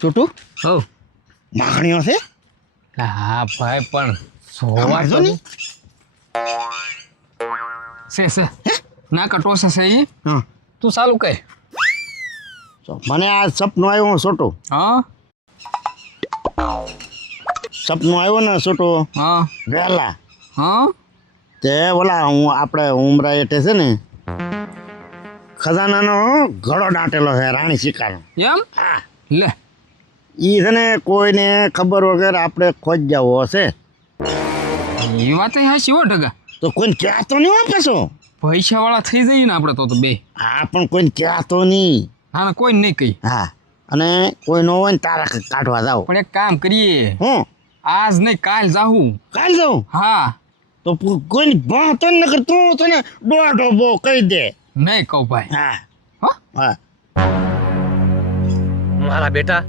છોટું? હવ માખણીઓ છે? હા ભાઈ પણ સોવા જો ને. છે છે. ના કટો છે છે ઈ. તું સાલું કહે તો મને આ સપનું આવ્યું છોટું. હા? સપનું આવ્યું ને છોટું. હા. વહેલા હા? તે ઓલા હું આપણે ઉમરા એટે છે ને ખજાનાનો ઘડો દાંટેલો છે રાણી શિકારો એમ? હા. લે. ઈ છે ને કોઈને ખબર વગર આપણે ખોજ જવો હશે. એ વાત હા હો ઢગા. તો કોઈને કહેતો નહીં વાપરશો છો પૈસા વાળા થઈ જઈએ ને આપણે તો તો બે. હા પણ કોઈને કહેતો નહીં. હા ના કોઈ નહીં કહી. હા અને કોઈ નો હોય ને તારા કાઢવા જાવ પણ એક કામ કરીએ. હું? આજ નહીં કાલ જાહું. કાલ જાઉં? હા. તો કોઈ કોઈને ભણતો જ નકર તું તને દોઢો બો કહી દે. નહીં કહું ભાઈ. હા. હા? હા. મારા બેટા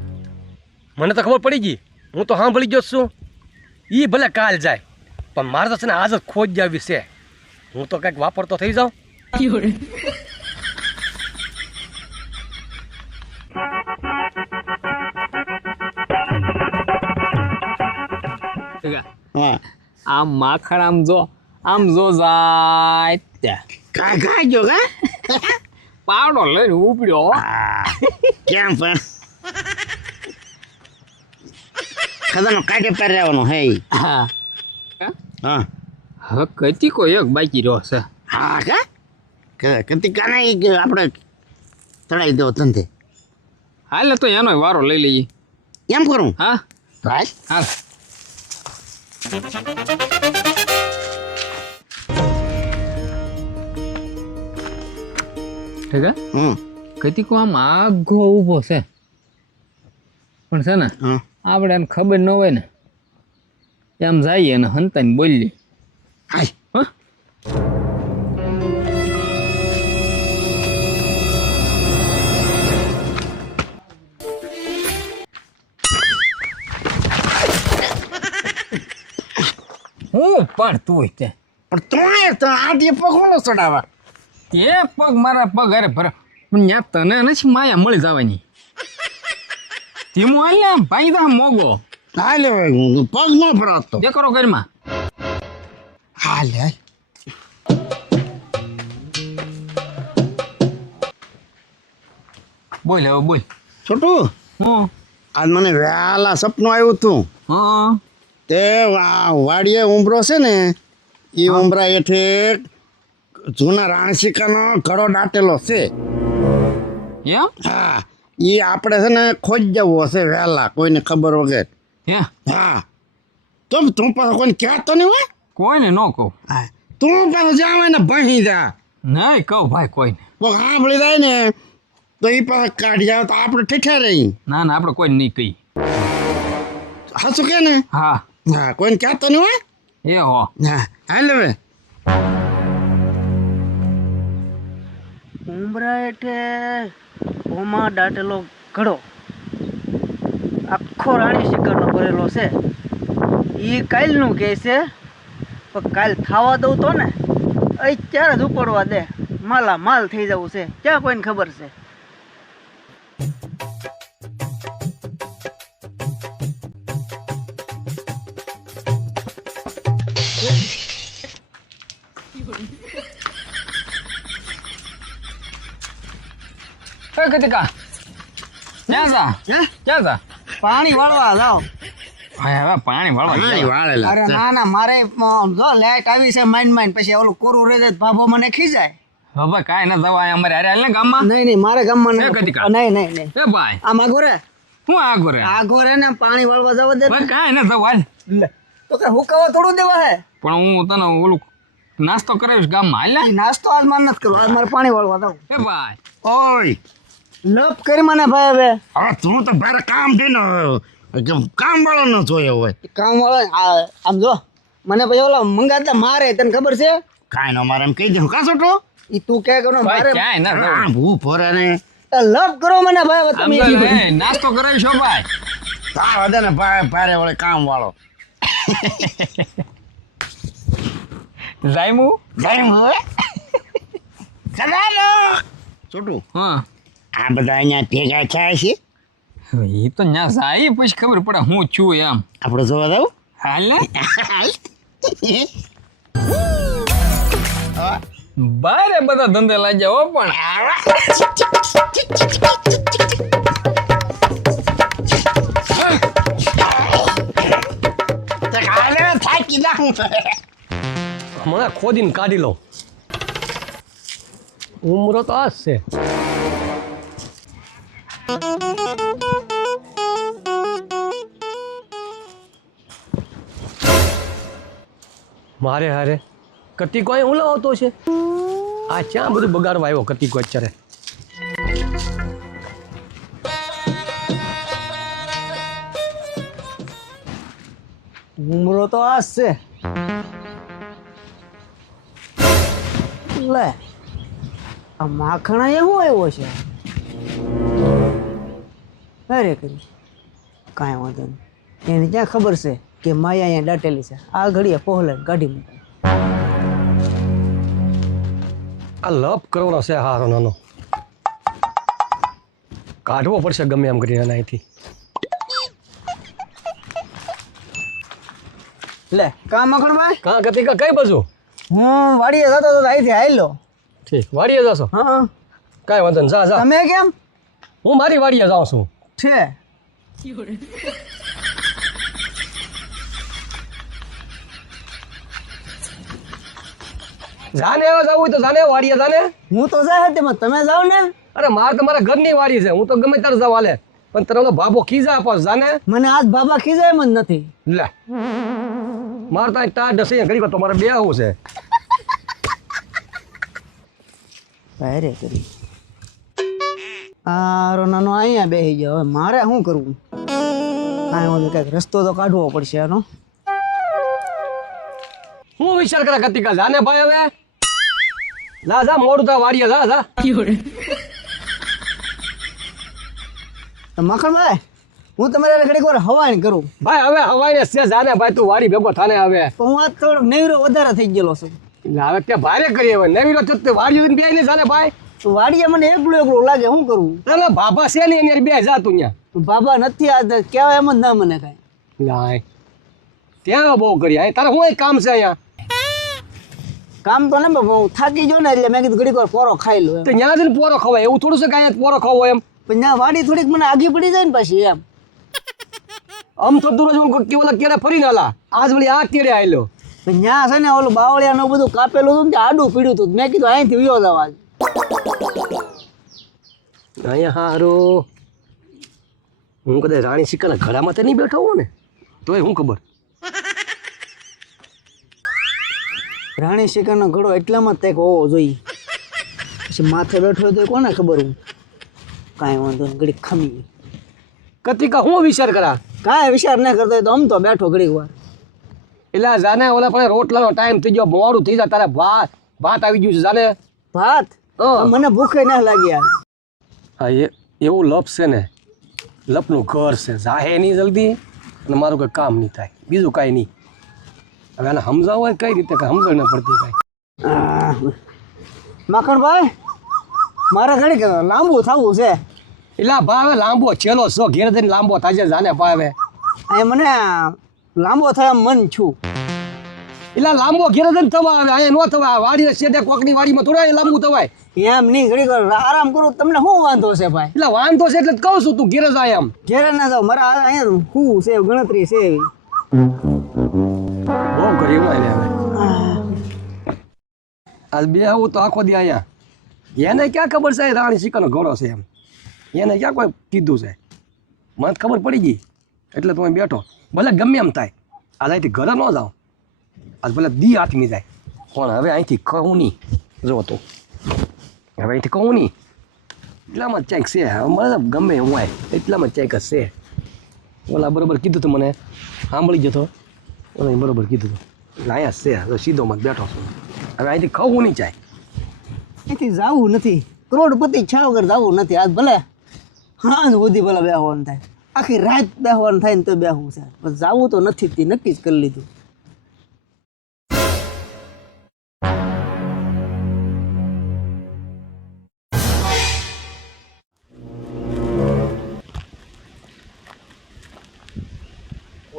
મને તો ખબર પડી ગઈ. હું તો સાંભળી ગયો છું. એ ભલે કાલ જાય પણ મારે તો છે ને આજ જ ખોજ જાવી છે. હું તો કંઈક વાપરતો થઈ જાઉં. હા. આમ માખણ આમ જો આમ જો જાય. કા કા જો કા? પાવડો લઈને ઉપડ્યો. હા. કેમ પણ? ખજાનો કાઢે પહેરવાનો હે હા. હા. હા કતી કોઈ એક બાકી રહ્યો છે. હા કા? કતી કાને આપણે ચડાવી દો ધંધે. હાલે તો એનો વારો લઈ લઈએ. એમ કરું? હા. ભાઈ હાલ. ઠીક હમ. કતી કો આમ આઘો ઊભો છે. પણ છે ને આપણે એને ખબર ન હોય ને એમ જઈએ અને હંતાઈને બોલીએ. હા? હું પણ તું તે પણ તું તો પગ પકોડો ચડાવવા તે પગ મારા પગ અરે ભર. પણ ત્યાં તને નથી માયા મળી જવાની. ધીમું ને ભાઈ તો મોગો. હાલે પગ ન ફરાતો જે કરો ઘરમાં. હાલે હાલ. બોલ હવે બોલ. છોટું હું. આજ મને વહેલા સપનું આવ્યું હતું. હા. તે વાડીએ ઉંબરો છે ને એ ઉંબરા હેઠે જૂના રાણસિકાનો ઘડો દાટેલો છે. હા એ આપણે છે ને ખોજ જવું હશે વહેલા કોઈને ખબર વગર. હે? હા. તો તું પાછો કોઈને કહેતો નહીં હોય? કોઈને ન કહું. હા. તું પાછો જાવ ને ભણી જા. નહીં કહું ભાઈ કોઈને. કોઈક સાંભળી જાય ને તો એ પાસે કાઢી જાવ તો આપણે ઠીઠા રહી ના ના આપણે કોઈને નહીં કહી હસું કે ને? હા. હા કોઈને કહેતો નહીં હોય? એ હો. હા હાલ હવે. ઉમરા એટલે ઓમાં દાટેલો ઘડો. આખો રાણી શિખરનો ભરેલો છે. એ કાલનું કહે છે પણ કાલ ખાવા દઉં તો ને અત્યારે જ ઉપડવા દે. માલા માલ થઈ જવું છે. ક્યાં કોઈને ખબર છે? એ કતિકા ક્યાં જા? પાણી વાળવા જાઓ. હવે પાણી વાળવા પાણી વાળેલા. અરે ના ના મારે જો લાઈટ આવી છે માઇન્ડ માઇન્ડ પછી ઓલું કોરું રહે ભાભો મને ખીજાય. હવે કાંઈ ના જવાય અમારે હારે હાલ ને ગામમાં? નહીં નહીં મારે ગામમાં એ કતિકા. નહીં નહીં નહીં. એ ભાઈ. આમ આગો રે. હું આગો રે આગો રે ને પાણી વાળવા જવા દે. કાંઈ ના જવાય. લે. તો કે હુકાવા થોડું દેવા હે? પણ હું તને ઓલું નાસ્તો કરાવીશ ગામમાં હાલ નાસ્તો આજ માર નથી કરવો આજ મારે પાણી વાળવા દઉં એ ભાઈ. ઓય. લપ કરી મને ભાઈ હવે. આ તું તો ભારે કામ થઈને કામ વાળો ન જોયો હોય? કામ વાળો આમ જો. મને પછી ઓલા મંગાતા મારે તને ખબર છે? કાંઈ ન મારે એમ કહી દઉં કા છોટો? ઈ તું કે કરો ભાઈ મારે? ક્યાંય ના ભૂ ફોરે ને લપ કરો મને ભાઈ હવે તમે. નાસ્તો કરાવી છો ભાઈ? તાર વધે ને ભાઈ ભારે વળે કામ વાળો જાયમુ જાયમુ સદાનો છોટું. હા. આ બધા અહીંયા ભેગા થયા છે? એ તો ન્યા જાય પછી ખબર પડે હું છું એમ. આપણે જોવા દઉં હાલ ને. બારે બધા ધંધે લાગ્યા હો પણ. હમણાં ખોદીને કાઢી લો ઉમરો તો આ જ છે. મારે હારે કતિકો હું લાવતો છે. આ ક્યાં બધું બગાડવા આવ્યો કતિકો અત્યારે? ઉમરો તો આ છે. લે, આ માખણા એ આવ્યો છે? અરે કરી કાંઈ વાંધો નહીં. એને ક્યાં ખબર છે કે માયા અહીંયા દાટેલી છે? આ ઘડીએ પહોલે કાઢી મૂકે. આ લપ કરવાનો છે હારો નાનો. કાઢવો પડશે ગમે એમ કરીને અહીંથી. લે કામ મખણભાઈ કતી કા કઈ બાજુ? હું વાડીએ જતો તો અહીંથી આવેલો ઠીક વાડીએ જશો? હા. કાંઈ વાંધો નહીં જા જા. તમે કેમ? હું મારી વાડીએ જાઉં છું. છે? જાને એવા જવું તો જાને વાડીએ જાને. હું તો જાય તેમાં તમે જાવ ને. અરે મારે તમારા ઘરની વાડી છે હું તો ગમે ત્યારે જાવ હાલે. પણ તારો બાબો ખીજા આપો જાને? મને આજ બાબા ખીજાય મન નથી. લે. મારે તો તા ડસે ગરીબ તો મારે બે આવું છે અરે કરી આરો નાનો અહીંયા બેસી ગયો. હવે મારે શું કરવું? કાંઈ કંઈક રસ્તો તો કાઢવો પડશે આનો હું વિચાર કરા કતિકા જાને ભાઈ હવે? લા જા મોડું તો વાડીએ જા જા. મખણ ભાઈ હું તમારે ઘડીક વાર હવાણ કરું. ભાઈ હવે હવાઈ ને છે જાને ભાઈ તું વાડી ભેગો થાને હવે. હું આજ થોડોક નેવરો વધારે થઈ ગયેલો છું. એટલે હવે ત્યાં ભારે કરીએ હવે. નેવરો તે વાડી બે ને જાને ભાઈ. તો વાડીએ મને એકલું એકલું લાગે શું કરવું તને ભાભા છે ને એની બે જાતું ત્યાં બાબા નથી આ કહેવાય એમ જ ના મને કાંઈ. લાય ત્યાં બહુ કરી અહીં તારે શું કામ છે અહીંયા? કામ તો ને બાબા હું થાકી જો ને એટલે મેં કીધું ઘડીક વાર પોરો ખાઈ લો તો ત્યાં જઈને પોરો ખવાય એવું થોડું છે કે અહીંયા પોરો ખાવો એમ? પણ ત્યાં વાડી થોડીક મને આગી પડી જાય ને પાછી એમ. આમ તો દૂર હું કે ઓલા કેળે ફરી નાલા આજ વળી આ કેળે આવેલો ત્યાં છે ને ઓલું બાવળિયાનું બધું કાપેલું હતું ને આડું પીડ્યું હતું. મેં કીધું અહીંથી વિયો જવા. અહીંયા હારું. હું કદાચ રાણી સિક્કાના ઘડામાં તો નહીં બેઠો હોઉં ને? તોય હું ખબર? રાણી સિક્કાનો ઘડો એટલામાં જ હોવો જોઈએ. પછી માથે બેઠો તો કોને ખબર હું? કાંઈ વાંધો નહીં ઘડીક ખમી કતિકા હું વિચાર કરા? કાંઈ વિચાર ના કરતો તો આમ તો બેઠો ઘડીક વાર. એટલે જાને ઓલા પણ રોટલાનો ટાઈમ થઈ ગયો મોડું થઈ જાય તારે ભાત ભાત આવી ગયું છે જાને. ભાત? મને ભૂખે ના લાગી આજ હા એ એવું લપ છે ને લપનું ઘર છે. જાહે નહીં જલ્દી અને મારું કંઈ કામ નહીં થાય. બીજું કાંઈ નહીં. હવે આને સમજાવવા હોય કઈ રીતે સમજણ ન પડતી કાંઈ. માખણભાઈ મારે ઘણી લાંબુ થવું છે. એટલે ભાવે લાંબો છેલ્લો સો ઘેર જઈને લાંબો થાય જાને ભાવે. એ મને લાંબો થયા મન છું. એટલે લાંબો ઘેર જઈને થવા આવે. અહીંયા ન થવા વાડી શેઠે કોકની વાડીમાં થોડા એ લાંબુ થવાય. એમ નહીં ઘડી આરામ કરું તમને શું વાંધો છે ભાઈ? એટલે વાંધો છે એટલે કહું છું તું ઘેર જાય એમ. ઘેરે ના જાવ મારા અહીંયા શું છે ગણતરી છે. એવી બહુ કરી હોય આજ બે આવું તો આખો દી અહીંયા. એને ક્યાં ખબર છે? રાણી શિકાનો ઘોડો છે એમ. એને ક્યાં કોઈ કીધું છે? મને ખબર પડી ગઈ. એટલે તમે બેઠો. ભલે ગમે એમ થાય. આ લાઈથી ઘરે ન જાઓ આજ ભલે દી હાથમી જાય. પણ હવે અહીંથી કહું નહીં. જો તો. હવે અહીંથી કહું નહીં. એટલામાં જ ચાંક છે. હવે મને ગમે હું આય એટલામાં જ ચાંક જ છે. ઓલા બરોબર કીધું તું મને. સાંભળી જતો ઓલા બરોબર કીધું તું. એટલે અહીંયા છે. તો સીધોમાં જ બેઠો છું. હવે અહીંથી ખાવું નહીં ચાય અહીંથી જાવું નથી. કરોડપતિ છા વગર જાવું નથી. આજ ભલે હા સુધી ભલે બેહવાનું થાય. આખી રાત બેહવાનું થાય ને તો બેહવું છે. જવું તો નથી. તે નક્કી જ કરી લીધું.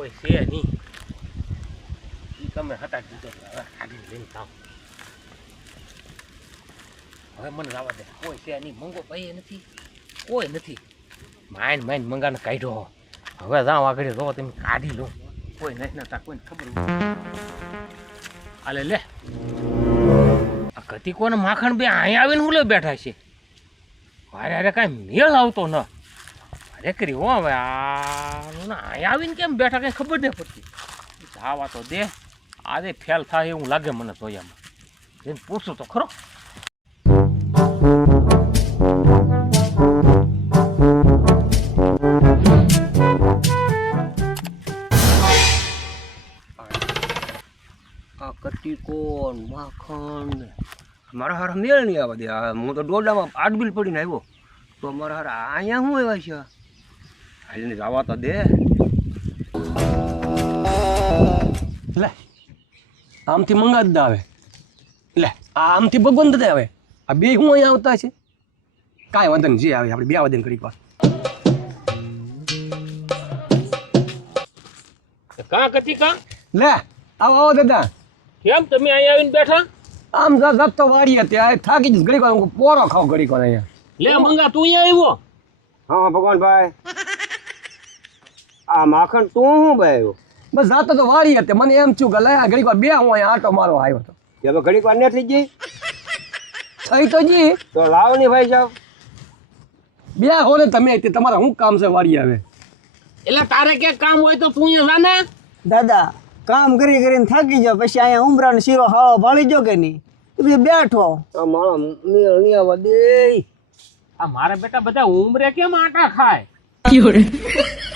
છે નહીં. ઈ તમે હટાડી દીધો હવે મને લાવવા દે. કોઈ છે નહીં. મંગો નથી. કોઈ નથી. માઇન માઇન મંગાને કાઢ્યો. હવે જાઉં આગળ. જો તમે, કાઢી લો. કોઈ નથી, નતા, કોઈને. લે. આ કતી કોને માખણ બે અહીંયા આવીને હું બેઠા છે? મારે અરે કાંઈ મેળ આવતો ન. અરે કરી હો હવે આ ના અહીંયા આવીને કેમ બેઠા કઈ ખબર નહીં પડતી. જાવા તો દે, આજે ફેલ થાય એવું લાગે મને જોયામાં જઈને પૂછું તો ખરો. આ કટીકો ને માખણ. મારા હારા મેળ નહીં આવવા દે. હું તો ડોડામાં આડબીલ પડીને આવ્યો. તો મારા હારા અહીંયા શું આવ્યા છે? હાલીને જવા તો દે. લે આમથી મંગા જ આવે લે આ આમથી ભગવાન દે આવે આ બે હું અહીંયા આવતા છે? કાંઈ વદન જે આવે આપણે બે વદન કરી પાસ કા કતી કા? લે આવો આવો દાદા. કેમ? તમે અહીંયા આવીને બેઠા? આમ જા જાત તો વાડી હતી આ થાકી જ ઘડી વાર પોરો ખાવ ઘડી વાર અહીંયા. લે મંગા તું અહીંયા આવ્યો? હા ભગવાનભાઈ. આ માખણ તું શું ભાઈ બસ જાતો તો વાળી હતી. મને એમ થયું કે લયા ઘડીક વાર બે હું અહીંયા આટો મારો આવ્યો હતો હવે ઘડીક વાર નથી જઈ ગઈ? થઈ તો જી તો લાવો ને ભાઈ જાવ બે હો ને તમે તે તમારા શું કામ છે વાળી આવે? એટલે તારે ક્યાંક કામ હોય તો તું અહીંયા જાને? દાદા કામ કરી કરીને થાકી જાવ પછી અહીંયા ઉમરાનો શીરો હાવ ભાળી જો કે નહીં? તમે બેઠો મારો દે આ મારા બેટા બધા ઉમરે કેમ આટા ખાય?